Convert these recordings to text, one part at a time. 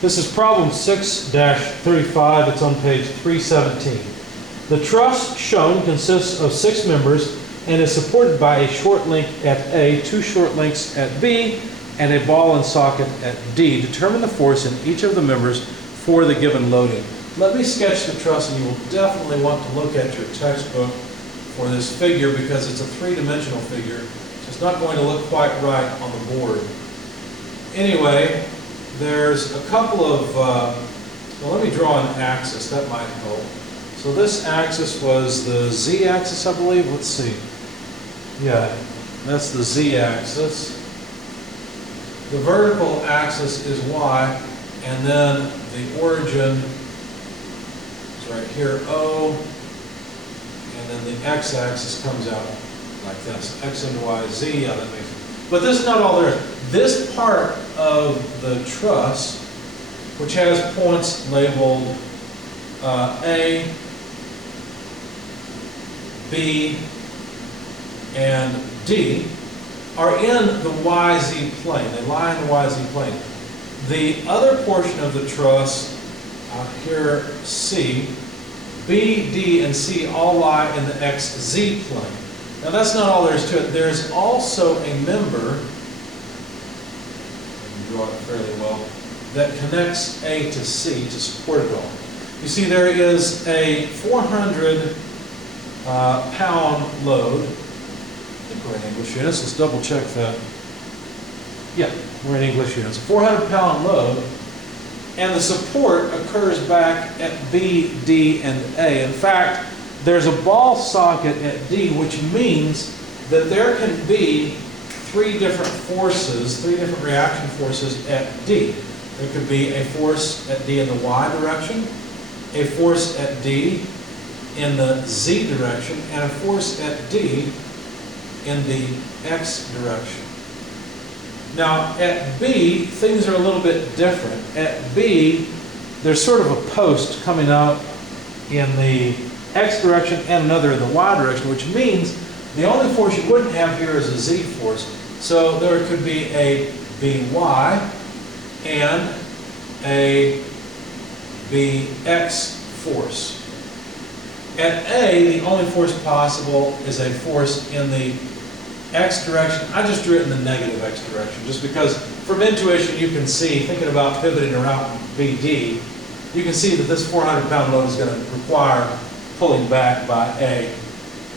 This is problem 6-35. It's on page 317. The truss shown consists of 6 members and is supported by a short link at A, 2 short links at B, and a ball and socket at D. Determine the force in each of the members for the given loading. Let me sketch the truss, and you will definitely want to look at your textbook for this figure because it's a 3-dimensional figure, so it's not going to look quite right on the board. Anyway, there's a couple of, well, let me draw an axis, that might help. So this axis was the z-axis, I believe. Let's see. Yeah, that's the z-axis. The vertical axis is y, and then the origin is right here, O, and then the x-axis comes out like this. X and y, z, yeah, that makes sense. But this is not all there is. This part of the truss, which has points labeled A, B, and D, are in the YZ plane. They lie in the YZ plane. The other portion of the truss, here C, B, D, and C all lie in the XZ plane. Now that's not all there is to it. There's also a member, I can draw it fairly well, that connects A to C to support it all. You see there is a 400 pound load. I think we're in English units. Let's double check that. Yeah, we're in English units. 400 pound load, and the support occurs back at B, D, and A. In fact, there's a ball socket at D, which means that there can be 3 different forces, 3 different reaction forces at D. There could be a force at D in the Y direction, a force at D in the Z direction, and a force at D in the X direction. Now at B, things are a little bit different. At B, there's sort of a post coming up in the X direction and another in the Y direction, which means the only force you wouldn't have here is a Z force. So there could be a BY and a BX force. At A, the only force possible is a force in the X direction. I just drew it in the negative X direction, just because from intuition you can see, thinking about pivoting around BD, you can see that this 400 pound load is going to require pulling back by A.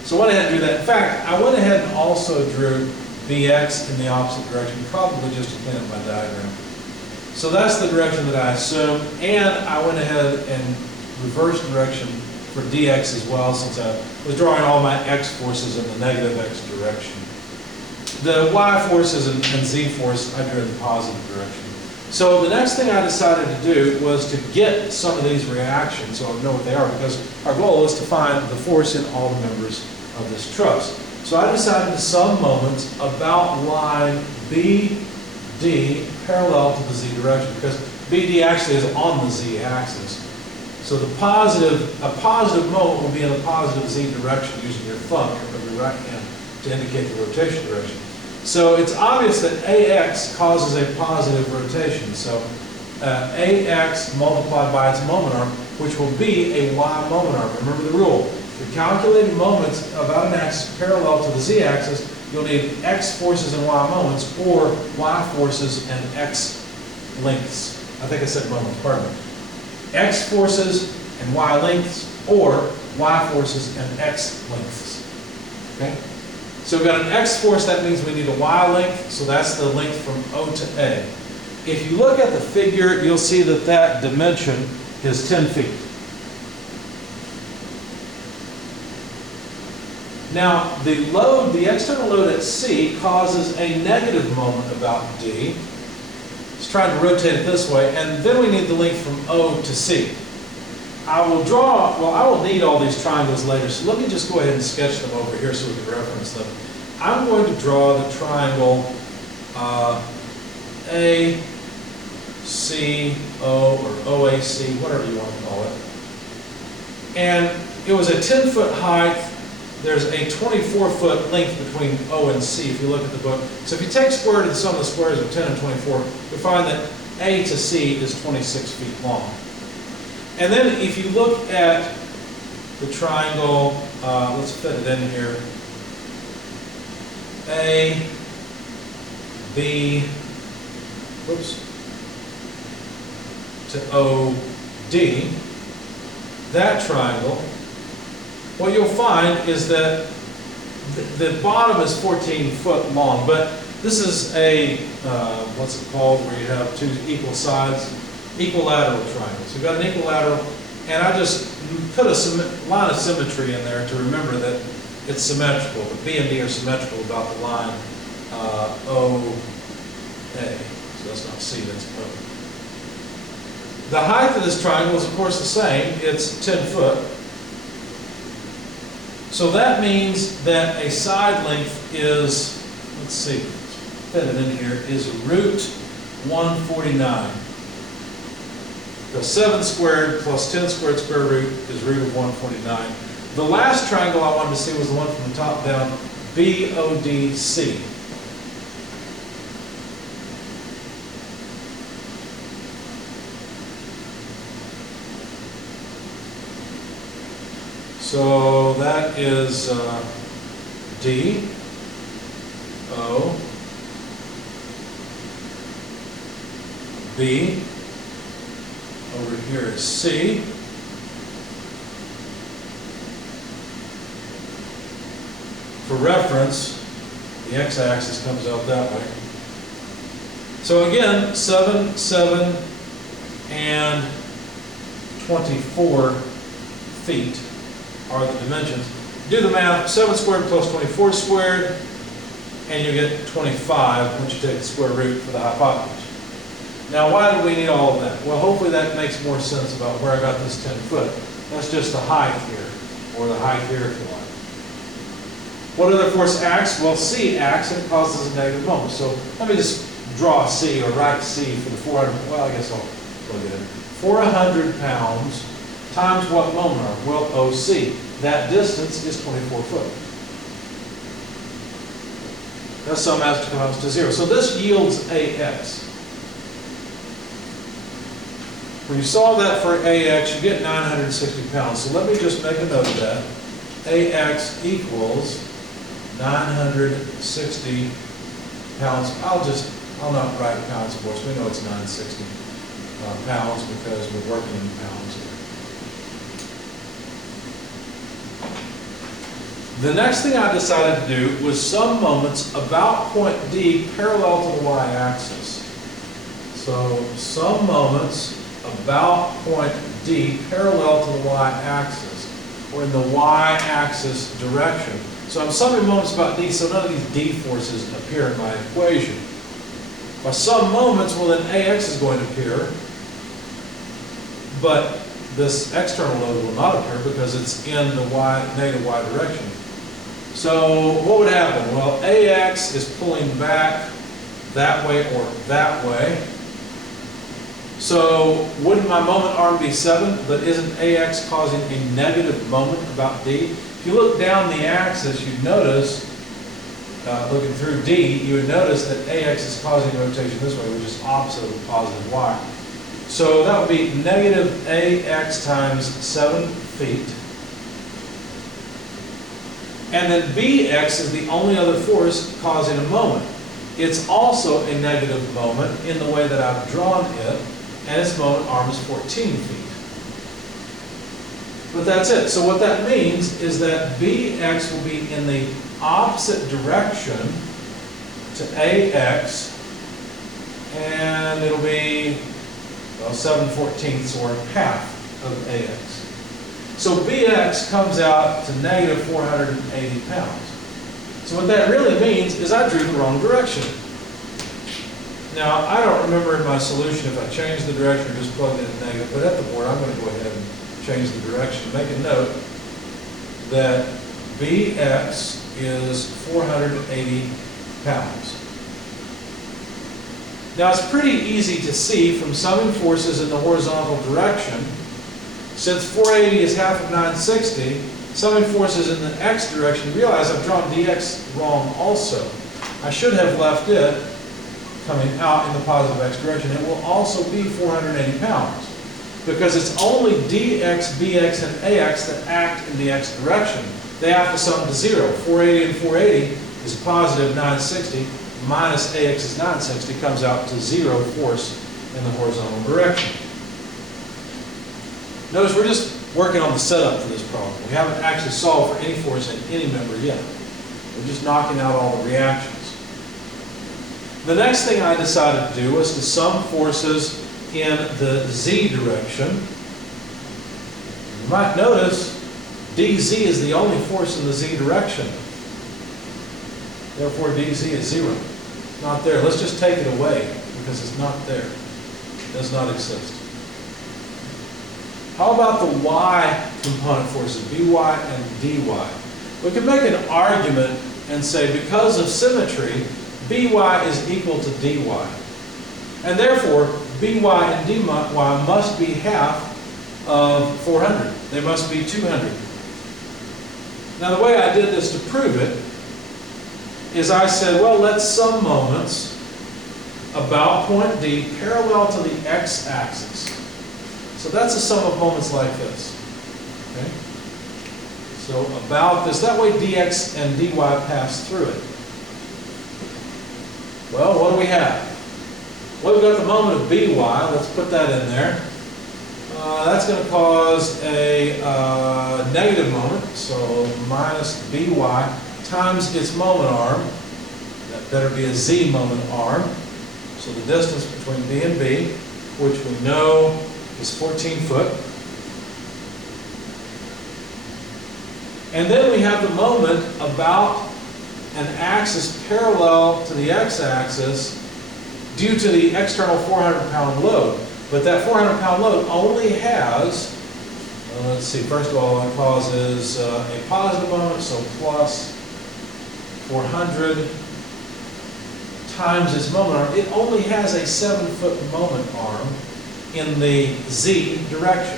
So I went ahead and drew that. In fact, I went ahead and also drew BX in the opposite direction, probably just to clean up my diagram. So that's the direction that I assumed, and I went ahead and reversed direction for DX as well, since I was drawing all my X forces in the negative X direction. The Y forces and Z force I drew in the positive direction. So the next thing I decided to do was to get some of these reactions so I know what they are, because our goal is to find the force in all the members of this truss. So I decided to sum moments about line BD parallel to the Z direction, because BD actually is on the Z axis. So a positive moment will be in the positive Z direction using your thumb of your right hand to indicate the rotation direction. So it's obvious that AX causes a positive rotation. So AX multiplied by its moment arm, which will be a Y moment arm. Remember the rule. For calculating moments about an axis parallel to the Z axis, you'll need X forces and Y moments, or Y forces and X lengths. I think I said moments, pardon me. X forces and Y lengths, or Y forces and X lengths. Okay? So we've got an X force, that means we need a Y length, so that's the length from O to A. If you look at the figure, you'll see that that dimension is 10 feet. Now, the load, the external load at C causes a negative moment about D. It's trying to rotate it this way, and then we need the length from O to C. I will need all these triangles later, so let me just go ahead and sketch them over here so we can reference them. I'm going to draw the triangle ACO, or OAC, whatever you want to call it. And it was a 10-foot height. There's a 24-foot length between O and C if you look at the book. So if you take square root of the sum of the squares of 10 and 24, you'll find that A to C is 26 feet long. And then if you look at the triangle, let's fit it in here. A, B, whoops, to OD, that triangle, what you'll find is that the bottom is 14 foot long, but this is a, what's it called, where you have two equal sides, equilateral triangles. So you've got an equilateral, and I just put a line of symmetry in there to remember that it's symmetrical. The B and D are symmetrical about the line OA. So that's not C, that's O. The height of this triangle is, of course, the same. It's 10 foot. So that means that a side length is, let's see, fit it in here, is root 149. The 7 squared plus 10 squared square root is root of 149. The last triangle I wanted to see was the one from the top down, BODC. So that is D, O, B, over here is C, for reference, the x-axis comes out that way. So again, 7, 7, and 24 feet are the dimensions. Do the math, 7 squared plus 24 squared, and you get 25 once you take the square root for the hypotenuse. Now, why do we need all of that? Well, hopefully that makes more sense about where I got this 10 foot. That's just the height here, or the height here if you like. What other force acts? Well, C acts and it causes a negative moment. So let me just draw C, or write C for the 400, well, I guess I'll plug it in. 400 pounds times what moment arm? Well, OC. That distance is 24 foot. That sum has to come out to 0. So this yields AX. When you solve that for AX, you get 960 pounds. So let me just make a note of that. AX equals 960 pounds. I'll not write pounds, of course. We know it's 960 pounds because we're working in pounds here. The next thing I decided to do was some moments about point D parallel to the y-axis. So some moments about point D parallel to the y-axis, or in the y-axis direction. So I'm summing moments about D, so none of these D forces appear in my equation. If I sum moments, well then AX is going to appear, but this external load will not appear because it's in the negative y direction. So what would happen? Well, AX is pulling back that way or that way. So wouldn't my moment arm be 7, but isn't AX causing a negative moment about D? If you look down the axis, you'd notice, looking through D, you would notice that AX is causing rotation this way, which is opposite of positive Y. So that would be negative AX times 7 feet. And then BX is the only other force causing a moment. It's also a negative moment in the way that I've drawn it, and its moment arm is 14 feet. But that's it. So what that means is that BX will be in the opposite direction to AX, and it'll be, well, 7/14 or half of AX. So BX comes out to negative 480 pounds. So what that really means is I drew the wrong direction. Now, I don't remember in my solution if I changed the direction or just plugged it in negative, but at the board I'm going to go ahead and change the direction. Make a note that BX is 480 pounds. Now, it's pretty easy to see from summing forces in the horizontal direction. Since 480 is half of 960, summing forces in the x direction, you realize I've drawn dx wrong also. I should have left it coming out in the positive x direction, it will also be 480 pounds. Because it's only dx, bx, and ax that act in the x direction. They have to sum to 0. 480 and 480 is positive 960, minus ax is 960, comes out to 0 force in the horizontal direction. Notice we're just working on the setup for this problem. We haven't actually solved for any force in any member yet. We're just knocking out all the reactions. The next thing I decided to do was to sum forces in the z direction. You might notice dz is the only force in the z direction. Therefore dz is 0. It's not there. Let's just take it away because it's not there. It does not exist. How about the y component forces, by and dy? We can make an argument and say because of symmetry, by is equal to dy. And therefore, by and dy must be half of 400. They must be 200. Now the way I did this to prove it is I said, well, let some moments about point D parallel to the x-axis. So that's a sum of moments like this. Okay? So about this, that way dx and dy pass through it. Well, what do we have? Well, we've got the moment of by. Let's put that in there. That's going to cause a negative moment, so minus by times its moment arm. That better be a z moment arm. So the distance between B and B, which we know is 14 foot. And then we have the moment about an axis parallel to the x-axis due to the external 400-pound load. But that 400-pound load only has, let's see, first of all, it causes a positive moment, so plus 400 times its moment arm. It only has a 7-foot moment arm in the z direction.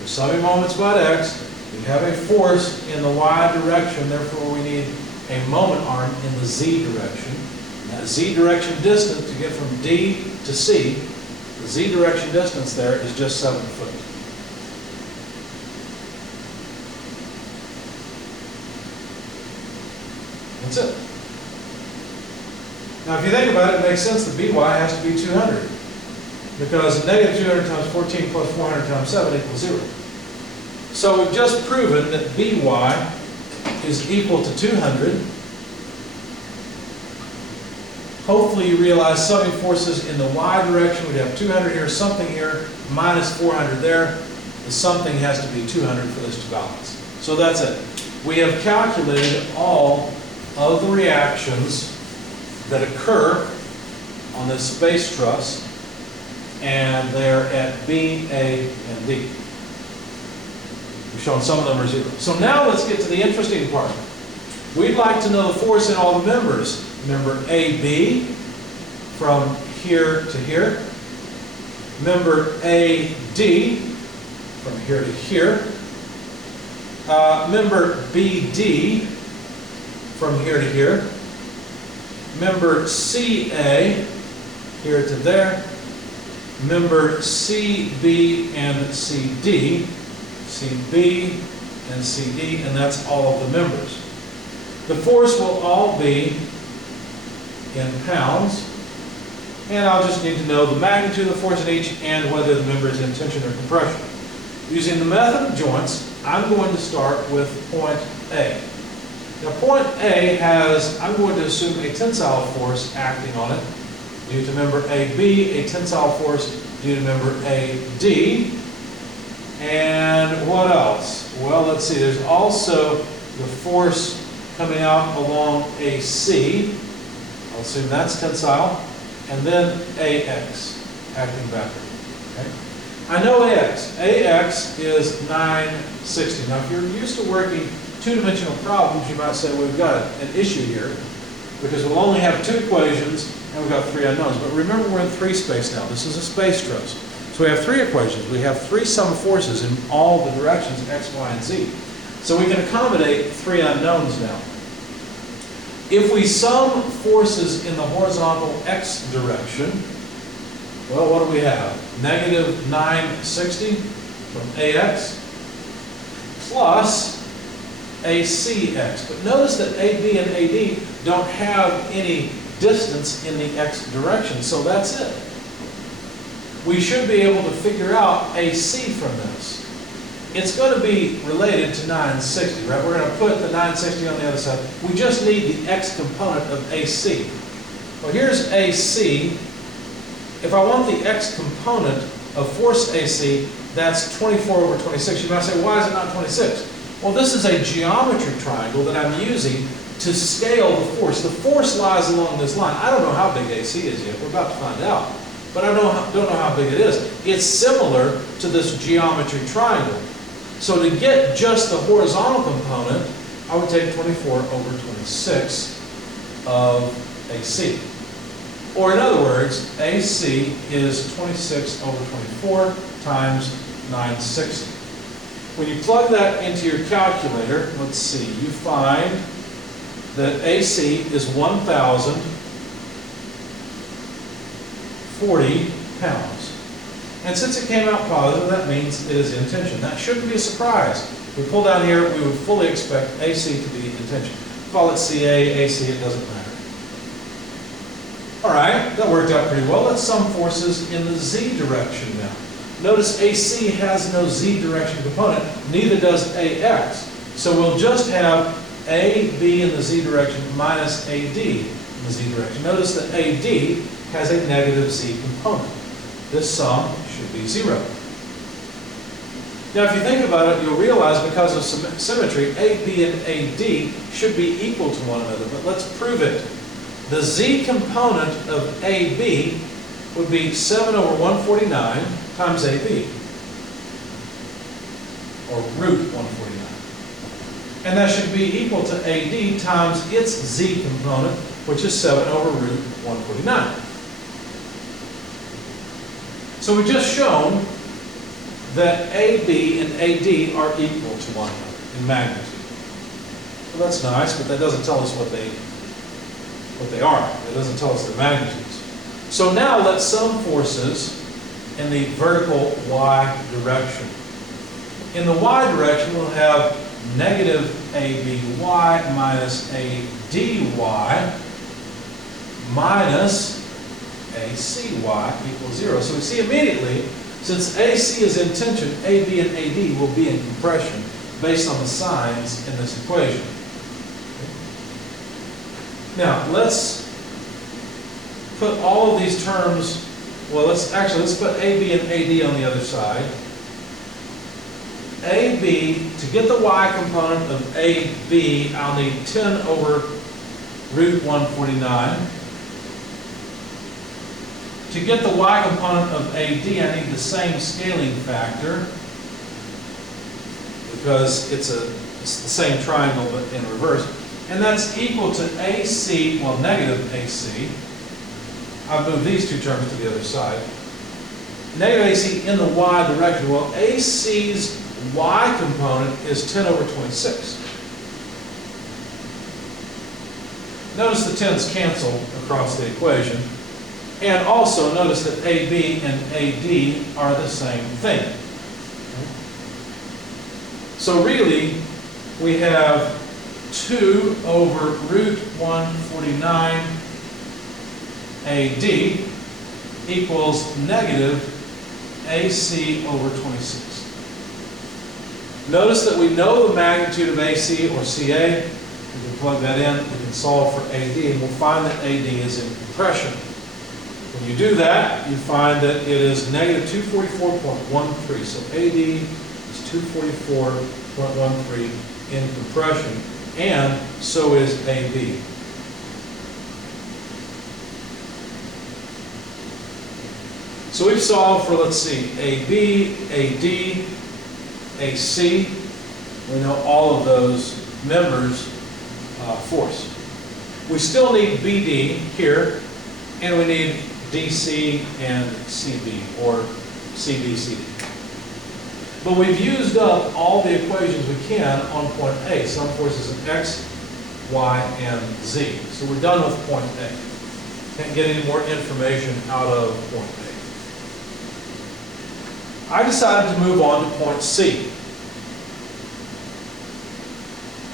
We're summing moments about x. We have a force in the y direction, therefore we need a moment arm in the z direction. And that z direction distance to get from D to C, the z direction distance there is just 7 foot. That's it. Now if you think about it, it makes sense that by has to be 200. Because negative 200 times 14 plus 400 times 7 equals 0. So we've just proven that by is equal to 200. Hopefully you realize summing forces in the y direction, we'd have 200 here, something here, minus 400 there. The something has to be 200 for this to balance. So that's it. We have calculated all of the reactions that occur on this space truss, and they're at B, A, and D. We've shown some of them are 0. So now let's get to the interesting part. We'd like to know the force in all the members. Member AB from here to here. Member AD from here to here. Member BD from here to here. Member CA here to there. Member CB and CD. CB and CD, and that's all of the members. The force will all be in pounds, and I'll just need to know the magnitude of the force in each and whether the member is in tension or compression. Using the method of joints, I'm going to start with point A. Now point A has, I'm going to assume a tensile force acting on it due to member AB, a tensile force due to member AD, and what else? Well, let's see, there's also the force coming out along AC. I'll assume that's tensile. And then AX, acting backward. Okay? I know AX. AX is 960. Now, if you're used to working two-dimensional problems, you might say, well, we've got an issue here because we'll only have 2 equations and we've got 3 unknowns. But remember, we're in 3 space now. This is a space truss. So we have 3 equations. We have 3 sum forces in all the directions, x, y, and z. So we can accommodate 3 unknowns now. If we sum forces in the horizontal x direction, well, what do we have? Negative 960 from AX plus ACX. But notice that AB and AD don't have any distance in the x direction, so that's it. We should be able to figure out AC from this. It's going to be related to 960, right? We're going to put the 960 on the other side. We just need the x component of AC. Well, here's AC. If I want the x component of force AC, that's 24 over 26. You might say, why is it not 26? Well, this is a geometry triangle that I'm using to scale the force. The force lies along this line. I don't know how big AC is yet. We're about to find out. But I don't know how big it is. It's similar to this geometry triangle. So to get just the horizontal component, I would take 24 over 26 of AC. Or in other words, AC is 26 over 24 times 960. When you plug that into your calculator, let's see, you find that AC is 1,040 pounds. And since it came out positive, that means it is in tension. That shouldn't be a surprise. If we pull down here, we would fully expect AC to be in tension. Call it CA, AC, it doesn't matter. All right, that worked out pretty well. Let's sum forces in the Z direction now. Notice AC has no Z direction component, neither does AX. So we'll just have AB in the Z direction minus AD in the Z direction. Notice that AD has a negative Z component. This sum should be 0. Now if you think about it, you'll realize because of symmetry, AB and AD should be equal to one another, but let's prove it. The Z component of AB would be 7 over 149 times AB, or root 149. And that should be equal to AD times its Z component, which is 7 over root 149. So we've just shown that AB and AD are equal to one another in magnitude. Well, that's nice, but that doesn't tell us what they are. It doesn't tell us their magnitudes. So now let's sum forces in the vertical y direction. In the y direction, we'll have negative ABY minus ADY minus ACY equals 0. So we see immediately, since AC is in tension, AB and AD will be in compression based on the signs in this equation. Now, let's put all of these terms, well, let's put AB and AD on the other side. AB, to get the y component of AB, I'll need 10 over root 149. To get the y component of AD, I need the same scaling factor because it's the same triangle but in reverse. And that's equal to AC, well, negative AC. I've moved these two terms to the other side. Negative AC in the y direction. Well, AC's y component is 10 over 26. Notice the 10's cancel across the equation. And also notice that AB and AD are the same thing. So really, we have 2 over root 149 AD equals negative AC over 26. Notice that we know the magnitude of AC or CA. We can plug that in, we can solve for AD, and we'll find that AD is in compression. When you do that, you find that it is negative 244.13. So AD is 244.13 in compression, and so is AB. So we've solved for, let's see, AB, AD, AC. We know all of those members force. We still need BD here, and we need DC and CB, or CB, But we've used up all the equations we can on point A. Sum forces of X Y, and Z. So we're done with point A. Can't get any more information out of point A. I decided to move on to point C.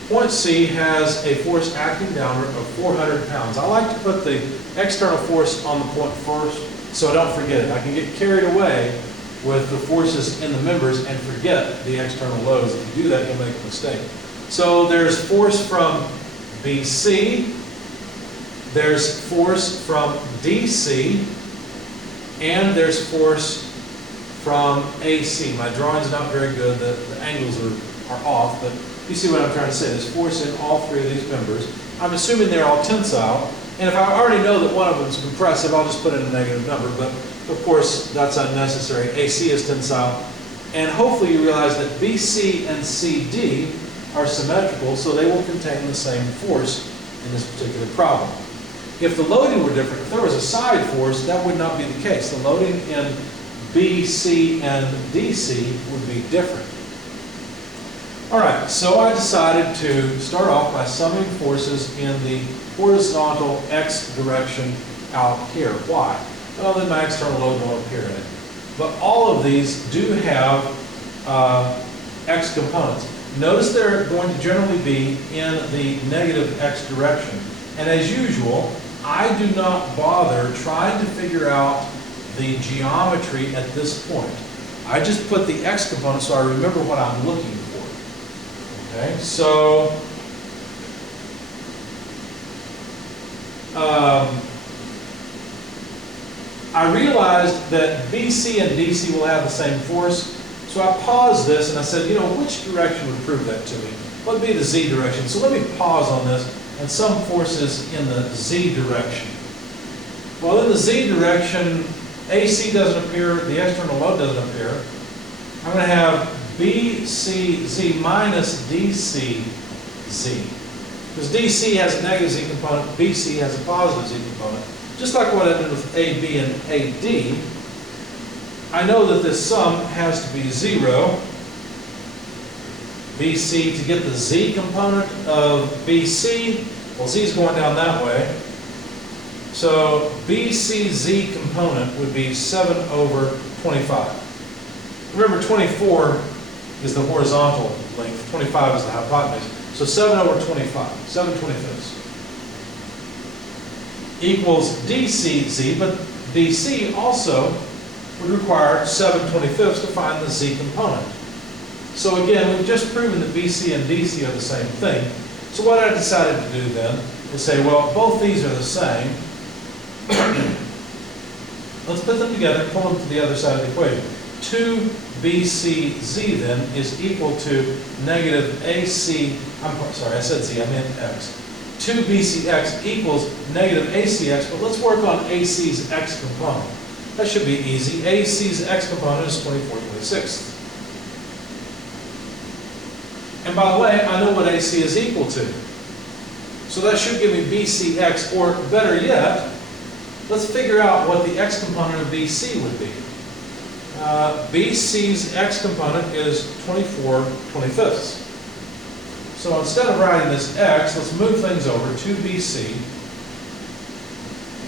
Point C has a force acting downward of 400 pounds. I like to put the external force on the point first so I don't forget it. I can get carried away with the forces in the members and forget the external loads. If you do that, you'll make a mistake. So there's force from BC, there's force from DC, and there's force from AC. My drawing's not very good, the angles are off, but you see what I'm trying to say. There's force in all three of these members. I'm assuming they're all tensile, and if I already know that one of them is compressive, I'll just put in a negative number, but of course that's unnecessary. AC is tensile, and hopefully you realize that BC and CD are symmetrical, so they will contain the same force in this particular problem. If the loading were different, if there was a side force, that would not be the case. The loading in BC and DC would be different. All right, so I decided to start off by summing forces in the horizontal X direction out here. Why? Well, then my external load won't appear in it. But all of these do have X components. Notice they're going to generally be in the negative X direction. And as usual, I do not bother trying to figure out the geometry at this point. I just put the X component so I remember what I'm looking for. Okay, so I realized that BC and DC will have the same force, so I paused this and I said, you know, which direction would prove that to me? What would be the Z direction? So let me pause on this and some forces in the Z direction. Well, in the Z direction, AC doesn't appear, the external load doesn't appear. I'm going to have BCZ minus DCZ. Because DC has a negative Z component, BC has a positive Z component. Just like what I did with AB and AD, I know that this sum has to be 0. BC, to get the Z component of BC, well, Z is going down that way. So BCZ component would be 7 over 25. Remember, 24 is the horizontal length, 25 is the hypotenuse. So 7 over 25, 7/25 equals DCZ, but DC also would require 7/25 to find the Z component. So again, we've just proven that BC and DC are the same thing. So what I decided to do then is say, well, both these are the same. Let's put them together, pull them to the other side of the equation. 2BCZ then is equal to negative AC, I'm sorry, I said Z, I meant X. 2BCX equals negative ACX, but let's work on AC's X component. That should be easy. AC's X component is 24/26. And by the way, I know what AC is equal to. So that should give me BCX, or better yet, let's figure out what the X component of BC would be. BC's X component is 24/25. So instead of writing this X, let's move things over to BC.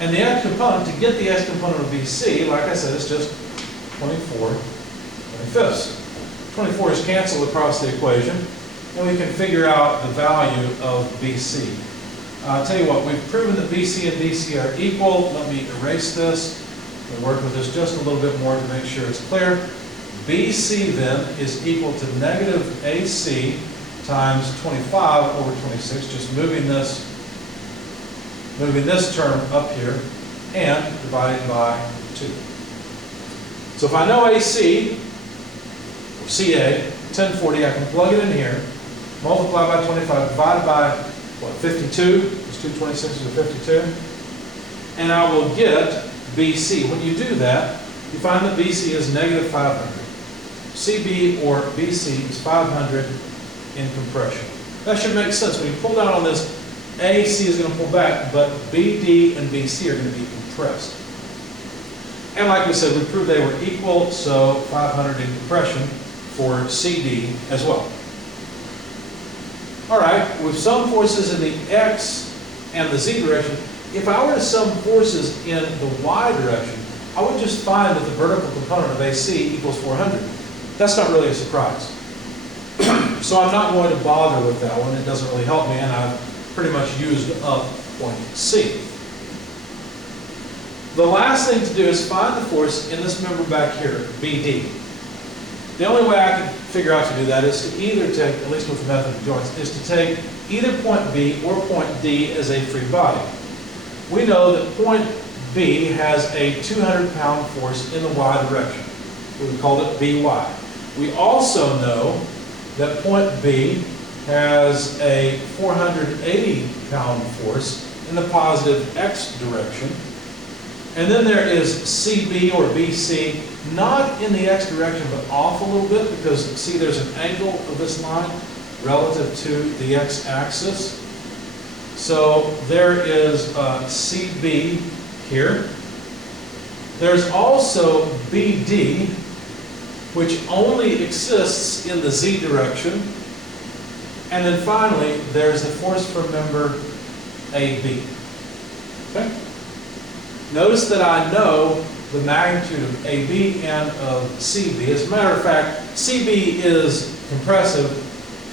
And the X component, to get the X component of BC, like I said, it's just 24/25. 24 is canceled across the equation, and we can figure out the value of BC. I'll tell you what, we've proven that BC and DC are equal. Let me erase this and work with this just a little bit more to make sure it's clear. BC then is equal to negative AC times 25 over 26, just moving this term up here, and dividing by 2. So if I know AC, or CA, 1040, I can plug it in here, multiply by 25, divide by, what, 52? It's 226 to 52. And I will get BC. When you do that, you find that BC is negative 500. CB or BC is 500 in compression. That should make sense. When you pull down on this, AC is going to pull back, but BD and BC are going to be compressed. And like we said, we proved they were equal, so 500 in compression for CD as well. All right, with some forces in the x and the z direction, if I were to sum forces in the y direction, I would just find that the vertical component of AC equals 400. That's not really a surprise. So I'm not going to bother with that one. It doesn't really help me, and I've pretty much used up point C. The last thing to do is find the force in this member back here, BD. The only way I can figure out to do that is to either take, at least with the method of joints, is to take either point B or point D as a free body. We know that point B has a 200-pound force in the y direction. We called it By. We also know that point B has a 480-pound force in the positive x direction. And then there is CB or BC, not in the x direction, but off a little bit, because see there's an angle of this line relative to the x-axis. So there is CB here. There's also BD, which only exists in the z direction. And then finally, there's the force from member AB. Okay? Notice that I know the magnitude of AB and of CB. As a matter of fact, CB is compressive,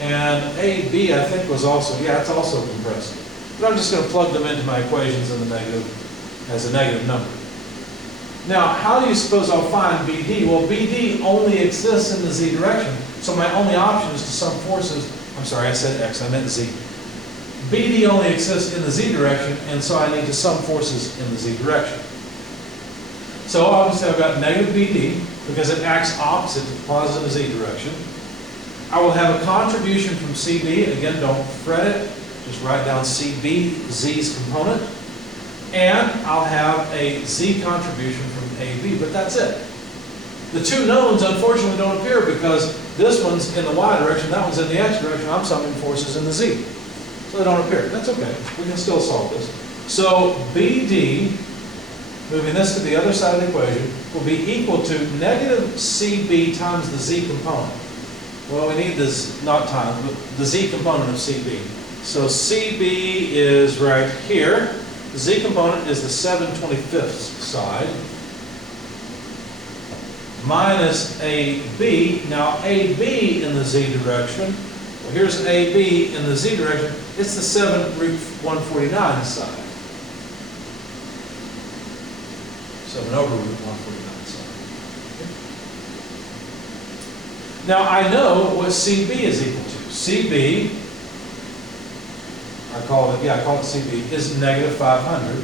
and AB, I think, was also, yeah, it's also compressive. But I'm just going to plug them into my equations in the negative, as a negative number. Now, how do you suppose I'll find BD? Well, BD only exists in the z direction, so my only option is to sum forces. I'm sorry, I said x, I meant z. BD only exists in the z direction, and so I need to sum forces in the z direction. So obviously I've got negative BD, because it acts opposite to the positive z direction. I will have a contribution from CB. Again, don't fret it. Just write down CB, z's component. And I'll have a z contribution from AB, but that's it. The two knowns, unfortunately, don't appear because this one's in the y direction, that one's in the x direction. I'm summing forces in the z. So they don't appear. That's okay. We can still solve this. So BD, moving this to the other side of the equation, will be equal to negative CB times the z component. Well, we need this, not times, but the z component of CB. So CB is right here. The z component is the 7/25 side. Minus AB. Now AB in the z direction. Well, here's AB in the z direction. It's the 7√149 side. 7/149 side. Okay. Now I know what CB is equal to. CB, I call it CB, is negative 500.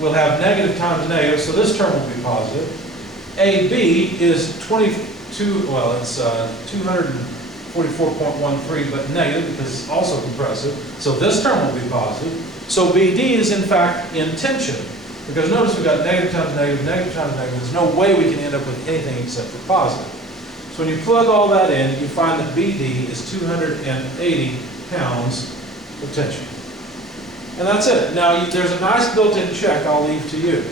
We'll have negative times negative, so this term will be positive. AB is 22, well, it's 244.13, but negative because it's also compressive. So this term will be positive. So BD is in fact in tension, because notice we've got negative times negative, negative times negative. There's no way we can end up with anything except for positive. So when you plug all that in, you find that BD is 280 pounds of tension. And that's it. Now, there's a nice built-in check I'll leave to you.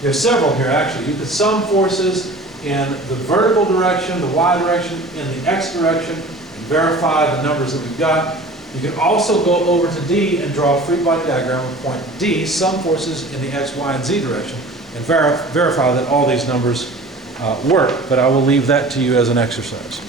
There's several here, actually. You could sum forces in the vertical direction, the y direction, in the x direction, and verify the numbers that we've got. You can also go over to D and draw a free body diagram of point D, sum forces in the x, y, and z direction, and verify that all these numbers work. But I will leave that to you as an exercise.